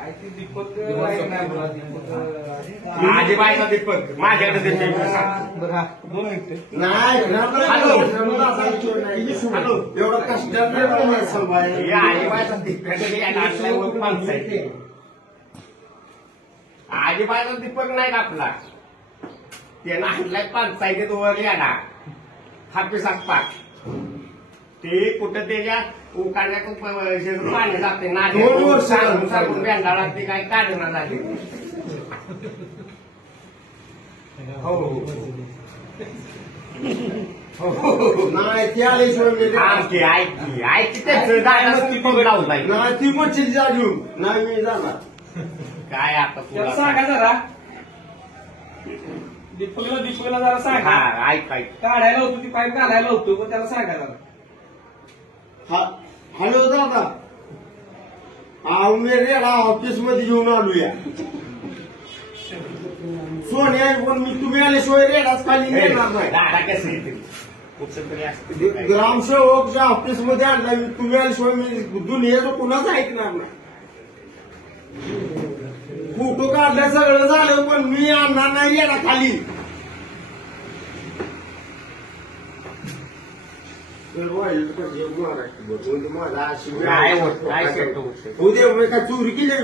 दीपक माझे बायचा दीपक माझ्याकडे दोन मिनिटं नाही हॅलो. हॅलो एवढं कष्ट आजी बायचा दीपक पंचायत आजी बायचा दीपक नाही आपला त्यानं आणलाय पंचायतीत वर याला हापीसात पाक ते कुठं त्याच्या उकाड्यातून पाणी जाते दोन वर्ष सांगून सांगून बेंडाळा ते काय काढणार झाले हो नाही ते आल्याशिवाय की ऐक त्याचं दादाचं दीपक लावलाय नाही ती मच्छी जा घेऊन नाही मी जाणार काय आता त्याला तुला सांगा जरा दीपकला जरा सांगा हा ऐक ऐक काढायला होतो ती पाईप घालायला होतो पण त्याला सांगा जरा हॅलो दादा अहो मी रेडा ऑफिस मध्ये घेऊन आलोया सोन्या पण मी तुम्ही आल्याशिवाय रेडाच खाली येणार नाही दादा कसं येते कुठं तरी असते काय. ग्रामसेवकच्या ऑफिस मध्ये आणला मी तुम्ही आल्याशिवाय मी दुनियेचं कुणाच ऐकणार नाही फोटो काढलं सगळं झालं पण मी आणणार नाही येणार खाली काय होत काय शेवटी उद्या काय चोरी केली